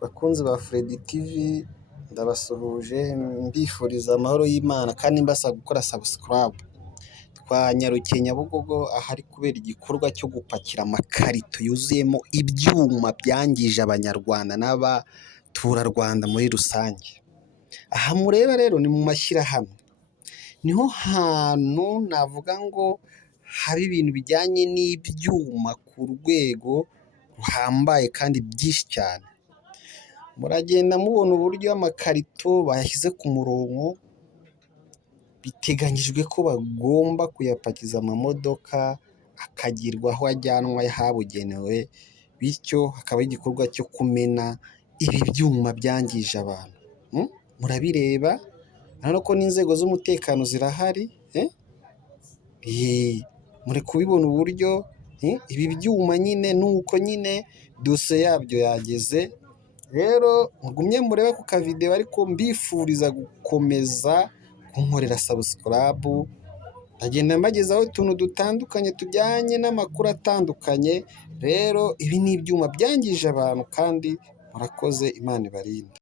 Bakunzi ba Fredy TV ndabasuhuje mbifuriza amahoro y'Imana kandi mbasaba gukora subscribe. Twanyarukiye Nyabugogo ahari kubera igikorwa cyo gupakira amakarito yuzuyemo ibyuma byangije abanyarwanda n'abaturarwanda muri rusange. Aha mureba rero ni mu mashyirahamwe, niho hantu navuga ngo haba ibintu bijyanye n'ibyuma ku rwego ruhambaye kandi byinshi cyane. Muragenda mubona uburyo amakarito bayashyize ku murongo, biteganyijwe ko bagomba kuyapakiza amamodoka akagirwa aho ajyanwa habugenewe, bityo hakaba igikorwa cyo kumena ibi byuma byangije abantu. Murabireba urabona ko n'inzego z'umutekano zirahari, muri kubibona uburyo ibi byuma nyine nuko nyine dosiye yabyo yageze. Rero mugumye murebe ku kavideo, ariko mbifuriza gukomeza kunkorera subscribe. Ndagenda mbagezaho utuntu dutandukanye tujyanye n'amakuru atandukanye. Rero ibi ni ibyuma byangije abantu kandi murakoze, Imana ibarinde.